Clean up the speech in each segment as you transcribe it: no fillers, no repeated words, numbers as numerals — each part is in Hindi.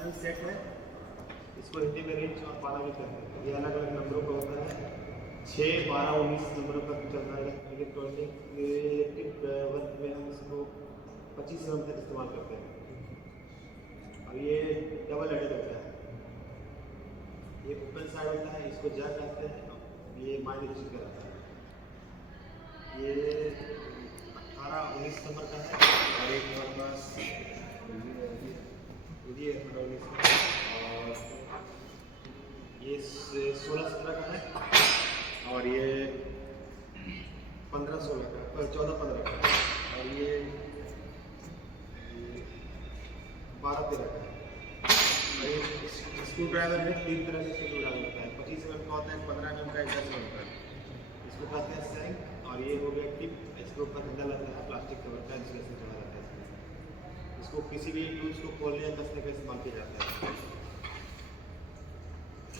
पैनल सेट है, इसको हिंदी में रेंज और पारा भी कहते हैं। ये अलग अलग नंबरों का होता है, 6, 12, 19 नंबरों का चलता है इलेक्ट्रॉनिक इलेक्ट्रिक वर्क में हम इसको 25 एम तक इस्तेमाल करते हैं। और ये डबल हेडेड होता है, ये ओपन साइड होता है, इसको जैक कहते हैं। ये माइंड रिलीज कराता है। ये 18-19 नंबर का है और एक हमारे पास ये 18-19 और ये 16-17 का है और ये 15-16 का 14-15 का है और ये 12-13 का है। और ये स्क्रू ड्राइवर है, 3 तरह से स्क्रू ड्राइवर होता है। 25 mm का होता है, 15 mm का, 10 mm का। इसको कहते हैं सैंक। और ये हो गया टिप, इसके ऊपर हैंडल लगता है प्लास्टिक कवर का, इंसुलेशन चढ़ा जाता है इसमें। इसको किसी भी टूल्स को खोलने या कसने का इस्तेमाल किया जाता है।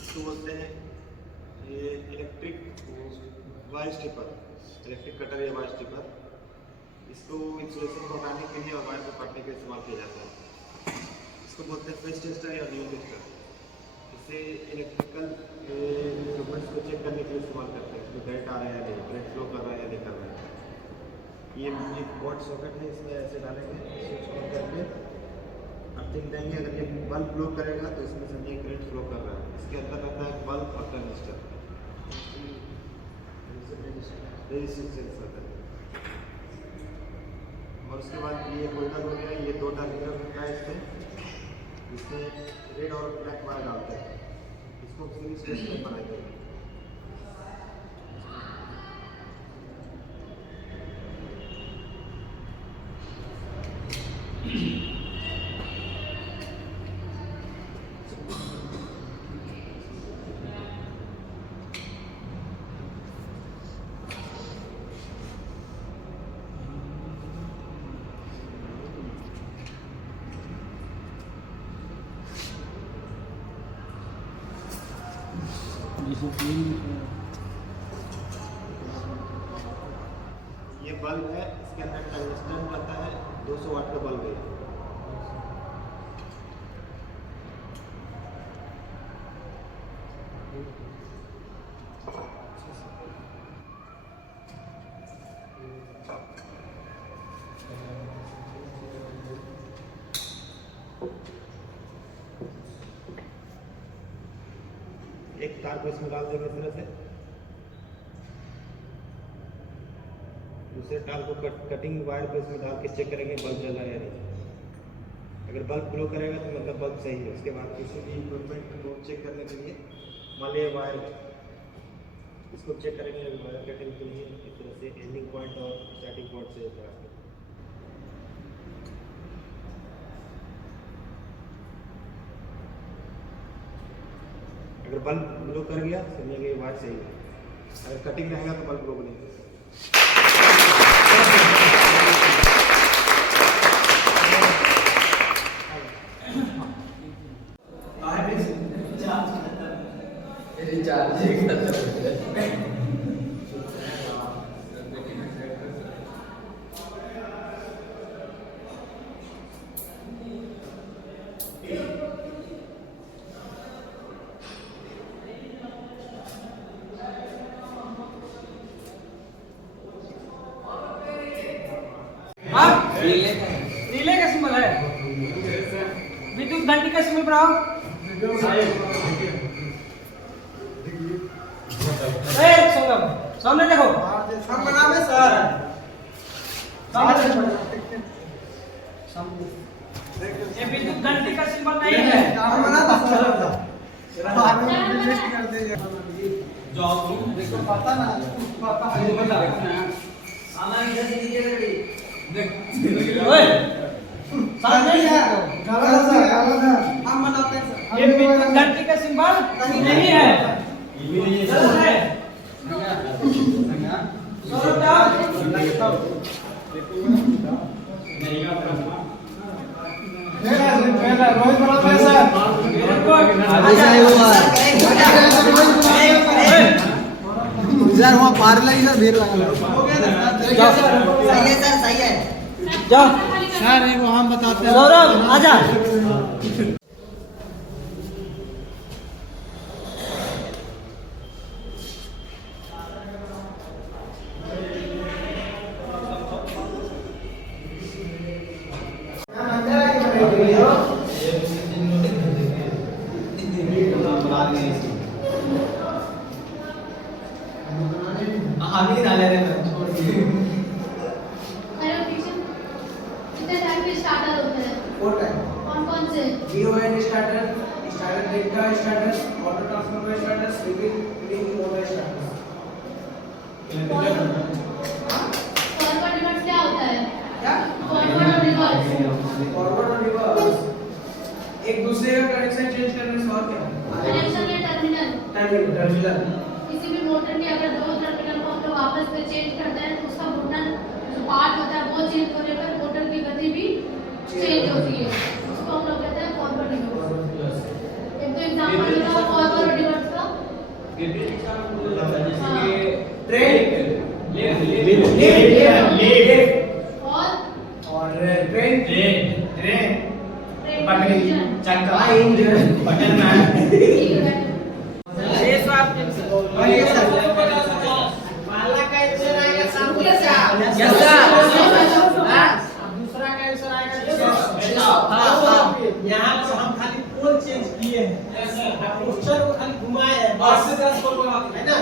इसको बोलते हैं ये electric wire stripper, electric cutter या वायर स्ट्रिपर। इसको इंसुलेशन को हटाने के लिए और वायर को काटने के लिए इस्तेमाल किया जाता है। इसको बोलते हैं फेस टेस्टर या न्यू टेस्टर। इसे इलेक्ट्रिकल इक्विपमेंट्स को चेक करने के लिए इस्तेमाल करते हैं, इसमें करंट आ रहा है या नहीं, करंट फ्लो कर रहा है या नहीं कर रहा है। ये एक बॉट सॉकेट है, इसमें ऐसे डालेंगे, स्विच ऑन करके अर्थिंग देंगे। अगर ये बल्ब फ्लो करेगा तो इसमें समझिए करंट फ्लो कर रहा है। इसके अंदर रहता है बल्ब और ट्रांजिस्टर, रेजिस्टेंस रहता है। और उसके बाद ये होल्डर हो गया, ये 2 टर्मिनल होता है इसमें रेड और ब्लैक वायर डालते हैं। इसको सीरीज टेस्ट बनाएंगे। ये बल्ब है, इसके अंदर टंगस्टन रहता है, 200 वाट का बल्ब है। एक तार को इसमें डाल देंगे इस तरह से, दूसरे तार को कटिंग वायर को इसमें डाल के चेक करेंगे बल्ब जल रहा है या नहीं। अगर बल्ब फ्लो करेगा तो मतलब बल्ब सही है। उसके बाद किसी भी इक्विपमेंट को चेक करने के लिए मान लिया वायर, इसको चेक करेंगे वायर कटिंग के लिए इस तरह से एंडिंग पॉइंट और स्टार्टिंग पॉइंट से इस तरह से। अगर बल्ब ग्लो कर गया समझिए वायर सही है, अगर कटिंग रहेगा तो बल्ब ग्लो नहीं। रिले का सिंबल है, विद्युत घंटी का सिंबल बनाओ। सामने देखो, हम बनावे सर, ये विद्युत घंटी का सिंबल नहीं है, हम बनाता सर। देखो पता ना, पता है हमारे इधर से नीचे रेडी ओए सामने है, गलत है, हम बनाते हैं सर। ये विद्युत घंटी का सिंबल नहीं है, गलत है। रोहित बड़ा पैसा यार वहाँ पार लगी सर, भीड़ लगा। सही है सर, सही है। जाओ सर, वो हम बताते हैं। सौरभ आजा। DON starter, starter delta starter, auto transformer starter, swing link motor starter. Forward reverse क्या होता है? क्या? फॉरवर्ड और रिवर्स। फॉरवर्ड और रिवर्स एक दूसरे का कनेक्शन चेंज करने से और क्या? कनेक्शन या टर्मिनल। टर्मिनल। किसी भी मोटर के अगर दो टर्मिनल को हम लोग आपस में चेंज करते हैं तो उसका मोटर जो पार्ट होता है वो चेंज होने पर मोटर की गति भी चेंज होती है, उसको हम लोग कहते हैं फॉरवर्ड रिवर्स। एक तो एग्जांपल दे रहा हूं फॉरवर्ड और रिवर्स का। ट्रेन और ट्रेन चक्का इंजन बटन मैन। माला का आंसर आएगा सामने से। Yes sir. दूसरा का आंसर आएगा यहाँ पर हम खाली पोल चेंज किए हैं, क्वेश्चन को खाली घुमाए हैं बस, है ना?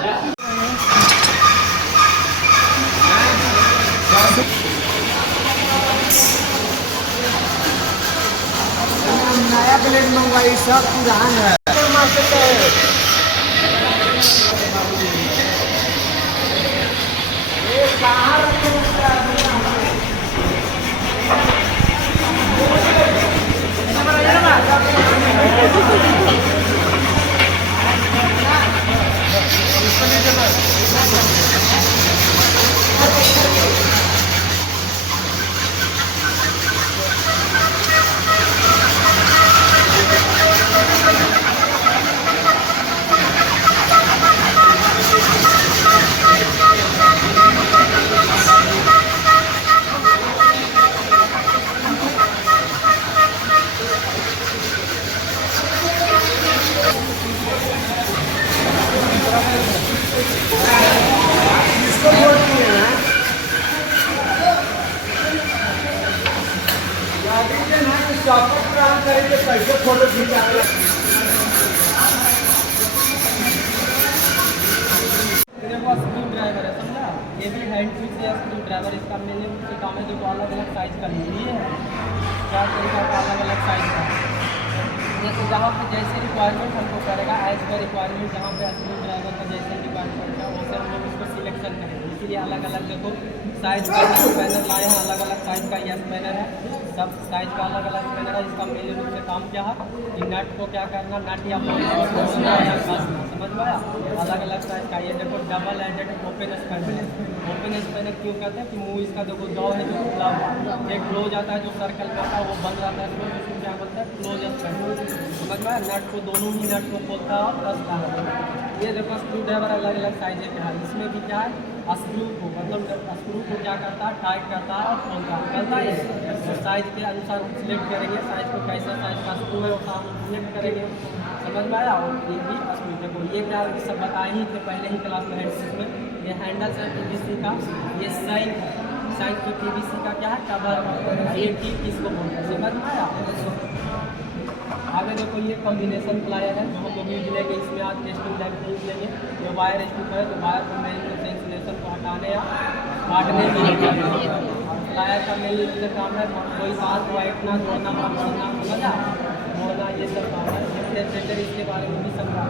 नया प्लेट मंगवाई सब पुरान है। फोटो खींचा स्क्रू ड्राइवर है, समझा? ये भी हैंड स्विच या स्क्रू ड्राइवर, इसका मेनली मुख्य काम है जो अलग अलग साइज का लिए है, चार तरीका का अलग अलग साइज का। जैसे जहाँ पे जैसे रिक्वायरमेंट हमको करेगा एज पर रिक्वायरमेंट, जहाँ पे स्क्रू ड्राइवर का जैसे रिक्वायरमेंट है वैसे हम लोग उसको सिलेक्शन करेंगे। इसीलिए अलग अलग देखो साइज का स्पैनर लाए हैं, अलग अलग साइज का यह स्पैनर है, सब साइज का अलग अलग स्पैनर है। इसका मेन रूप से काम क्या है कि नट को क्या करना, नट या समझ में आया? अलग अलग साइज का। ये देखो डबल एडेड ओपन स्पैनर है। ओपन स्पैनर क्यों कहते हैं कि मुँह इसका देखो दो है जो खुला हुआ, एक क्लोज आता है जो सर्कल में आता है वो बंद आता है, इसको क्या बोलते हैं क्लोज स्पैनर। समझ में? नट को दोनों ही नट को खोलता है और कसता है। ये देखो स्क्रू ड्राइवर अलग अलग साइज के है। इसमें भी क्या है स्क्रू को, मतलब स्क्रू को क्या करता है टाइट करता है और खोलता है, करता है। तो साइज के अनुसार हम सिलेक्ट करेंगे, साइज को कैसा साइज का स्क्रू है वो हम सिलेक्ट करेंगे। समझ में आया? और ये भी स्क्रू देखो ये क्या सब बताए ही थे पहले ही क्लास में हैंडल्स में। ये हैंडल्स है PVC का, ये साइन की PVC का क्या है कवर, ये टीप इसको बोलते हैं। समझ में आया? आगे देखो ये कॉम्बिनेशन प्लायर है जो हम लोग यूज लेंगे, इसमें आज टेस्टिंग लाइफ यूज लेंगे। ये वायर स्टिक है तो वायर को मेन से इंसुलेशन को हटाने या काटने में प्लायर का मेन से काम है कोई बात वाइटना जोड़ना पकड़ना, समझा? मोड़ना, ये सब काम है। टेम्परेचर इसके बारे में भी समझा।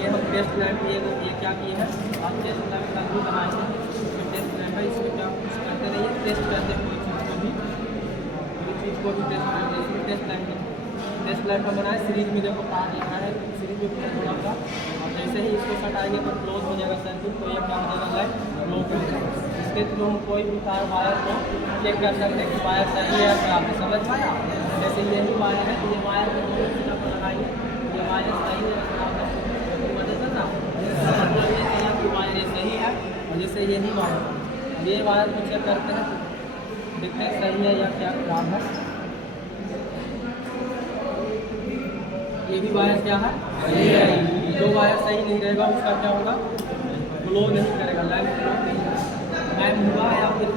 ये हम टेस्ट लैम्प ये क्या किए हैं, आप टेस्ट लैम्प का भी बनाएंगे। टेस्ट लैम्प है इसमें क्या कुछ करते रहिए, टेस्ट करते कोई चीज़ को भी टेस्ट करते हैं। इसमें टेस्ट लैम्प का बनाए सीरीज में देखो तार लिखा है, सीरीज में थोड़ा सा, और जैसे ही इसको हटाएंगे तो क्लोज हो जाएगा सर्किट, तो ये क्या हो जाएगा लाइट लो कर जाएगा। इसके थ्रू हम कोई भी तार वायर को चेक कर सकते हैं कि वायर सही है या खराब है। समझ पाया? जैसे यही वायर है तो ये वायर को दोनों सीधा पर लगाएंगे, ये वायर सही है खराब है, वायर ये सही है। और जैसे यही वायर, ये वायर को चेक करते हैं देखते हैं सही है या क्या खराब है। ये भी वायर क्या है सही है। जो वायर सही नहीं रहेगा उसका क्या होगा, ग्लो नहीं करेगा, लैम्प ग्लो नहीं, लैम्प हुआ या फिर